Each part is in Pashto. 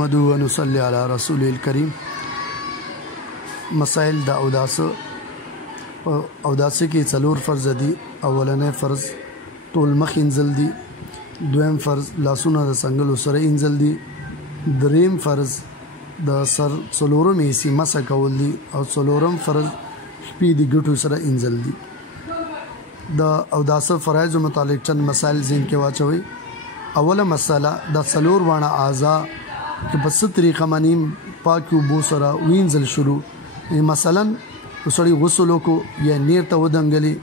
مدو و نصلی علی رسول الکریم. مسائل دا اوداسه کې څلور فرض دي. اولنې فرض ټول مخ انزل دي. دویم فرض لاسونه د څنګلو سره انزل دي. دریم فرض د سر څلورم حصې مسح کول دي او څلورم فرض شپې د ګټو سره انزل دي. د اوداسه فرایض متعلق چند مسائل ذهن کې واچوي. اوله مسله د څلور وانه اعضاء چې په څه طریقه باندې پاکو بو سره وینځل شروع. مثلا سړی غسل وکړو یا نیر ته ودنګلی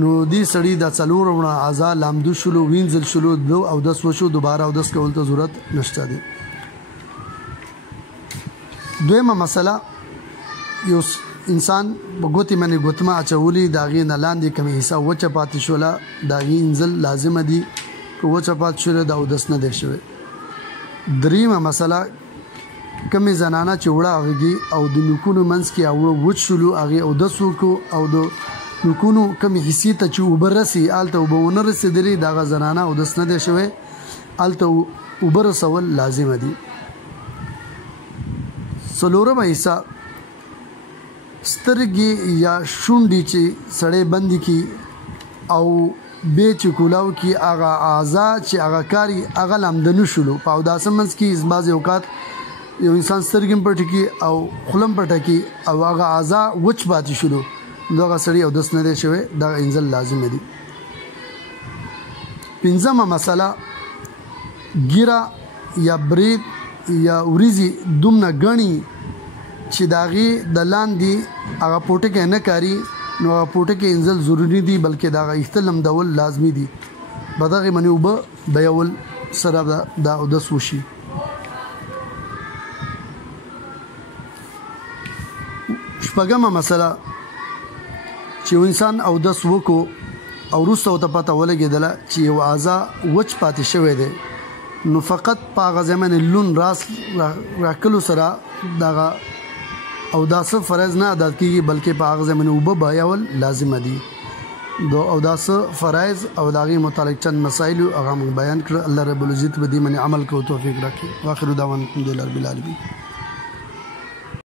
نو دې سړی د څلور وانه اعضاء لامدو شلو وینځل شلو دو او دس وشو دوباره او دس کول ته ضرورت نشته دی. دویمه مسله یو انسان په ګوتې باندې ګوتمه اچولي د هغې نه لاندې کومې حصه وچه پاتې شوله د هغې انزل لازمه دي. که وچه پاتې شوله د اودس نه دی شوی. دریمه مسله کومې زنانه چې وړه هغې او د نوکونو منځ کې اوړه وچ شولو هغې اودس وکړو او د نوکونو کومې حصې ته چې اوبه رسي هلته اوبه ونه رسېدلې د هغه زنانه اودس نه دی شوی. هلته اوبه رسول لازمه دي. څلورمه حصه سترګې یا شونډې چې سړی بندې کړي او بیا چې کولاو کې هغه اعضاء چې هغه کاري هغه لامده نه شولو. په اوداسه منځ کې بعضې اوقات یو انسان سترګې هم پټې کړي او خوله هم پټه کړي او هغه اعضاء وچ پاتې شولو نو هغه سړي اودس نه دی شوی. دغه انزل لازمه دي. پنځمه مسله ګیره یا برید یا وریځې دومره ګڼي چې د هغې د لاندې هغه پوټکی نه کاري نو هغه پوټکی انزل ضروري دي بلکې د هغه ایسته لمدول لازمي دي. په دغې باندې اوبه بیول سره د اودس وشي. شپږمه مسله چې یو انسان اودس وکړو او وروسته ورته پته ولګېدله چې یو اعضا وچ پاتې شوی دی نو فقط په هغه ځای باندې لون راس راکلو سره دغه اوداسه فرض نه ادا کیږي بلکې په هغه ځای باندې اوبه بهول لازمه دي. د اوداسه فرایض او د هغې متعلق چند مسایل هغه موږ بیان کړه. الله رب العزت په دې باندې عمل کوو توفیق راکړي. واخر دعوانا الحمدلله رب العالمین.